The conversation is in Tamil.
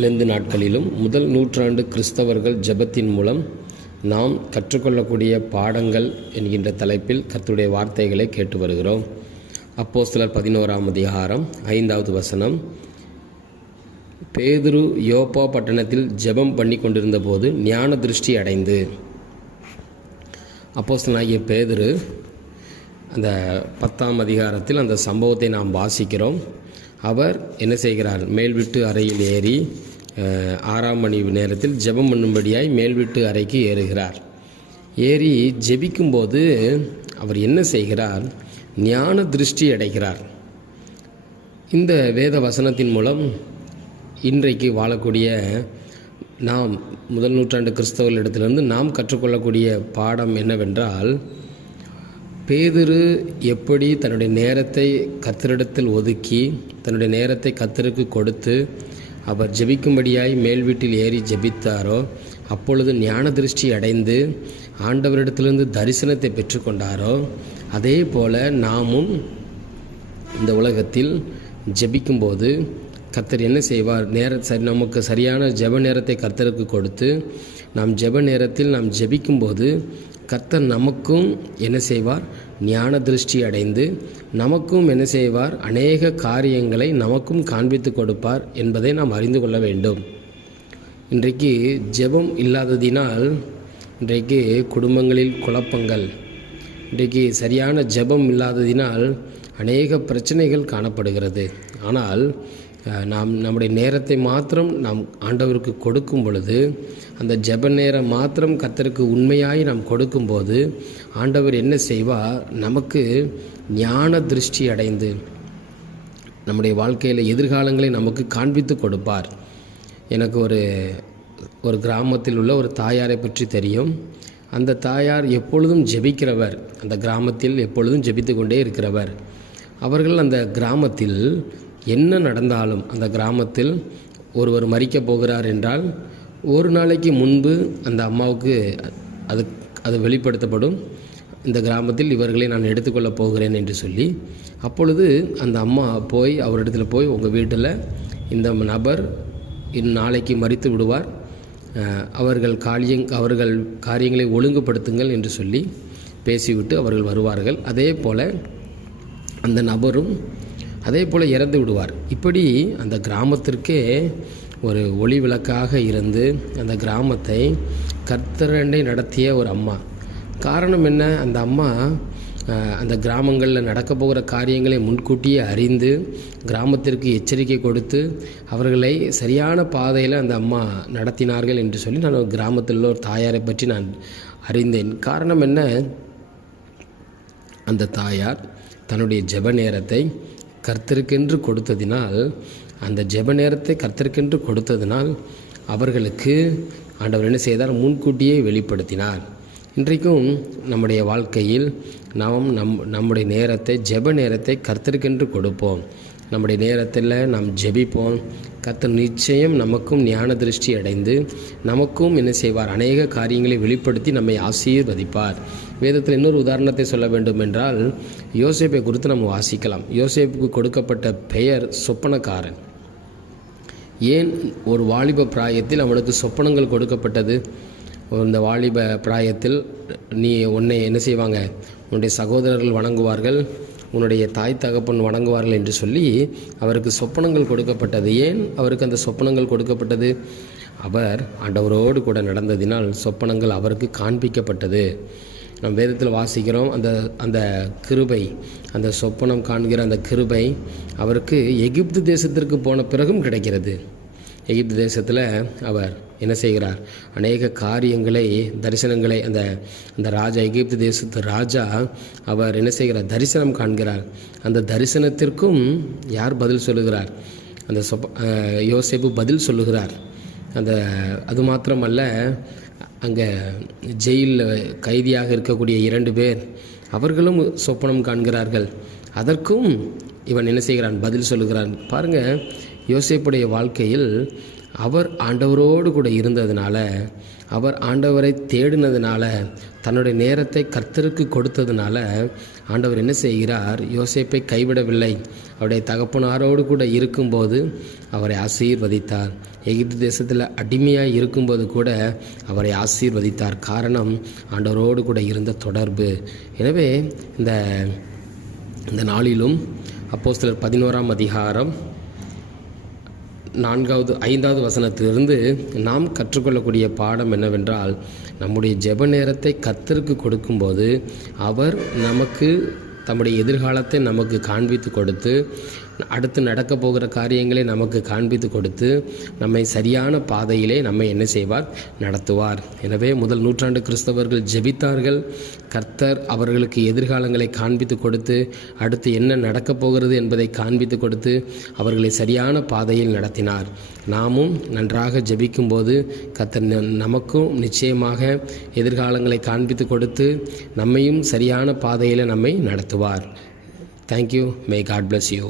லெந்து நாட்களிலும் முதல் நூற்றாண்டு கிறிஸ்தவர்கள் ஜெபத்தின் மூலம் நாம் கற்றுக்கொள்ளக்கூடிய பாடங்கள் என்கின்ற தலைப்பில் கர்த்தருடைய வார்த்தைகளை கேட்டு வருகிறோம். அப்போஸ்தலர் 11ஆம் அதிகாரம் 5வது வசனம். பேதுரு யோப்பா பட்டணத்தில் ஜெபம் பண்ணி கொண்டிருந்த போது ஞான திருஷ்டி அடைந்து. அப்போஸ்தலனாகிய பேதுரு அந்த 10ஆம் அதிகாரத்தில் அந்த சம்பவத்தை நாம் வாசிக்கிறோம். அவர் என்ன செய்கிறார்? மேல்விட்டு அறையில் ஏறி 6ஆம் மணி நேரத்தில் ஜெபம் பண்ணும்படியாய் மேல்விட்டு அறைக்கு ஏறுகிறார். ஏறி ஜெபிக்கும்போது அவர் என்ன செய்கிறார்? ஞான திருஷ்டி அடைகிறார். இந்த வேத வசனத்தின் மூலம் இன்றைக்கு வாழக்கூடிய நாம் முதல் நூற்றாண்டு கிறிஸ்தவர்களிடத்திலிருந்து நாம் கற்றுக்கொள்ளக்கூடிய பாடம் என்னவென்றால், பேதுரு எப்படி தன்னுடைய நேரத்தை கர்த்தரிடத்தில் ஒதுக்கி தன்னுடைய நேரத்தை கர்த்தருக்கு கொடுத்து அவர் ஜெபிக்கும்படியாய் மேல் வீட்டில் ஏறி ஜெபித்தாரோ, அப்பொழுது ஞான திருஷ்டி அடைந்து ஆண்டவரிடத்திலிருந்து தரிசனத்தை பெற்றுக்கொண்டாரோ, அதே போல நாமும் இந்த உலகத்தில் ஜெபிக்கும்போது கர்த்தர் என்ன செய்வார்? நமக்கு சரியான ஜெப நேரத்தை கர்த்தருக்கு கொடுத்து நாம் ஜெப நேரத்தில் நாம் ஜெபிக்கும்போது கர்த்தர் நமக்கும் என்ன செய்வார்? ஞான திருஷ்டி அடைந்து நமக்கும் என்ன செய்வார்? அநேக காரியங்களை நமக்கும் காண்பித்து கொடுப்பார் என்பதை நாம் அறிந்து கொள்ள வேண்டும். இன்றைக்கு ஜெபம் இல்லாததினால் இன்றைக்கு குடும்பங்களில் குழப்பங்கள், இன்றைக்கு சரியான ஜெபம் இல்லாததினால் அநேக பிரச்சனைகள் காணப்படுகிறது. ஆனால் நாம் நம்முடைய நேரத்தை மாத்திரம் நாம் ஆண்டவருக்கு கொடுக்கும் பொழுது, அந்த ஜெப நேரம் மாத்திரம் கர்த்தருக்கு உண்மையாய் நாம் கொடுக்கும்போது ஆண்டவர் என்ன செய்வார்? நமக்கு ஞான திருஷ்டி அடைந்து நம்முடைய வாழ்க்கையில் எதிர்காலங்களை நமக்கு காண்பித்து கொடுப்பார். எனக்கு ஒரு கிராமத்தில் உள்ள ஒரு தாயாரை பற்றி தெரியும். அந்த தாயார் எப்பொழுதும் ஜெபிக்கிறவர், அந்த கிராமத்தில் எப்பொழுதும் ஜெபித்து கொண்டே இருக்கிறவர். அவர்கள் அந்த கிராமத்தில் என்ன நடந்தாலும், அந்த கிராமத்தில் ஒருவர் மரிக்கப் போகிறார் என்றால் ஒரு நாளைக்கு முன்பு அந்த அம்மாவுக்கு அது வெளிப்படுத்தப்படும். இந்த கிராமத்தில் இவர்களை நான் எடுத்துக்கொள்ளப் போகிறேன் என்று சொல்லி, அப்பொழுது அந்த அம்மா போய் அவரிடத்தில் போய், உங்கள் வீட்டில் இந்த நபர் நாளைக்கு மரித்து விடுவார், அவர்கள் காரியங்களை ஒழுங்குபடுத்துங்கள் என்று சொல்லி பேசிவிட்டு அவர்கள் வருவார்கள். அதே போல் அந்த நபரும் அதே போல் இறந்து விடுவார். இப்படி அந்த கிராமத்திற்கே ஒரு ஒளி விளக்காக இருந்து அந்த கிராமத்தை கர்த்தரண்டை நடத்திய ஒரு அம்மா. காரணம் என்ன? அந்த அம்மா அந்த கிராமங்களில் நடக்க போகிற காரியங்களை முன்கூட்டியே அறிந்து கிராமத்திற்கு எச்சரிக்கை கொடுத்து அவர்களை சரியான பாதையில் அந்த அம்மா நடத்தினார்கள் என்று சொல்லி நான் கிராமத்தில் உள்ள ஒரு தாயாரை பற்றி நான் அறிந்தேன். காரணம் என்ன? அந்த தாயார் தன்னுடைய ஜெப நேரத்தை கர்த்தருக்கென்று கொடுத்ததினால், அந்த ஜெப நேரத்தை கர்த்தருக்கென்று கொடுத்ததினால் அவர்களுக்கு ஆண்டவர் என்ன செய்தார்? முன்கூட்டியே வெளிப்படுத்தினார். இன்றைக்கும் நம்முடைய வாழ்க்கையில் நாம் நம்முடைய நேரத்தை, ஜெப நேரத்தை கர்த்தருக்கென்று கொடுப்போம். நம்முடைய நேரத்தில் நாம் ஜெபிப்போம். கர்த்தர் நிச்சயம் நமக்கும் ஞான திருஷ்டி அடைந்து நமக்கும் என்ன செய்வார்? அநேக காரியங்களை வெளிப்படுத்தி நம்மை ஆசீர்வதிப்பார். வேதத்தில் இன்னொரு உதாரணத்தை சொல்ல வேண்டும் என்றால், யோசேப்பை குறித்து நம்ம வாசிக்கலாம். யோசேப்புக்கு கொடுக்கப்பட்ட பெயர் சொப்பனக்காரன். ஏன் ஒரு வாலிப பிராயத்தில் அவனுக்கு சொப்பனங்கள் கொடுக்கப்பட்டது? இந்த வாலிப பிராயத்தில் உன்னை என்ன செய்வாங்க? உன்னுடைய சகோதரர்கள் வணங்குவார்கள், உன்னுடைய தாய் தகப்பன் வணங்குவார்கள் என்று சொல்லி அவருக்கு சொப்பனங்கள் கொடுக்கப்பட்டது. ஏன் அவருக்கு அந்த சொப்பனங்கள் கொடுக்கப்பட்டது? அவர் ஆண்டவரோடு கூட நடந்ததினால் சொப்பனங்கள் அவருக்கு காண்பிக்கப்பட்டது. நம் வேதத்தில் வாசிக்கிறோம். அந்த கிருபை, அந்த சொப்பனம் காண்கிற அந்த கிருபை அவருக்கு எகிப்து தேசத்திற்கு போன பிறகும் கிடைக்கிறது. எகிப்து தேசத்தில் அவர் என்ன செய்கிறார்? அநேக காரியங்களை, தரிசனங்களை, அந்த ராஜா, எகிப்து தேசத்து ராஜா, அவர் என்ன செய்கிறார்? தரிசனம் காண்கிறார். அந்த தரிசனத்திற்கும் யார் பதில் சொல்லுகிறார்? அந்த யோசேப்பு பதில் சொல்லுகிறார். அது மாத்திரமல்ல, அங்கே ஜெயிலில் கைதியாக இருக்கக்கூடிய 2 பேர் அவர்களும் சொப்பனம் காண்கிறார்கள். அதற்கும் இவன் என்ன செய்கிறான்? பதில் சொல்லுகிறான். பாருங்கள், யோசேப்புடைய வாழ்க்கையில் அவர் ஆண்டவரோடு கூட இருந்ததுனால, அவர் ஆண்டவரை தேடினதுனால, தன்னுடைய நேரத்தை கர்த்தருக்கு கொடுத்ததுனால ஆண்டவர் என்ன செய்கிறார்? யோசேப்பை கைவிடவில்லை. அவருடைய தகப்பனாரோடு கூட இருக்கும்போது அவரை ஆசீர்வதித்தார். எகிப்து தேசத்தில் அடிமையாக இருக்கும்போது கூட அவரை ஆசீர்வதித்தார். காரணம் ஆண்டவரோடு கூட இருந்த தொடர்பு. எனவே இந்த நாளிலும் அப்போஸ்தலர் 11ஆம் அதிகாரம் 5வது வசனத்திலிருந்து நாம் கற்றுக்கொள்ளக்கூடிய பாடம் என்னவென்றால், நம்முடைய ஜெப நேரத்தை கர்த்தருக்கு கொடுக்கும்போது அவர் நமக்கு தம்முடைய எதிர்காலத்தை நமக்கு காண்பித்து கொடுத்து, அடுத்து நடக்க போகிற காரியங்களை நமக்கு காண்பித்து கொடுத்து, நம்மை சரியான பாதையிலே நம்மை என்ன செய்வார்? நடத்துவார். எனவே முதல் நூற்றாண்டு கிறிஸ்தவர்கள் ஜெபித்தார்கள். கர்த்தர் அவர்களுக்கு எதிர்காலங்களை காண்பித்து கொடுத்து, அடுத்து என்ன நடக்கப் போகிறது என்பதை காண்பித்து கொடுத்து அவர்களை சரியான பாதையில் நடத்தினார். நாமும் நன்றாக ஜெபிக்கும்போது கர்த்தர் நமக்கும் நிச்சயமாக எதிர்காலங்களை காண்பித்து கொடுத்து நம்மையும் சரியான பாதையில் நம்மை நடத்துவார். Thank you. May God bless you.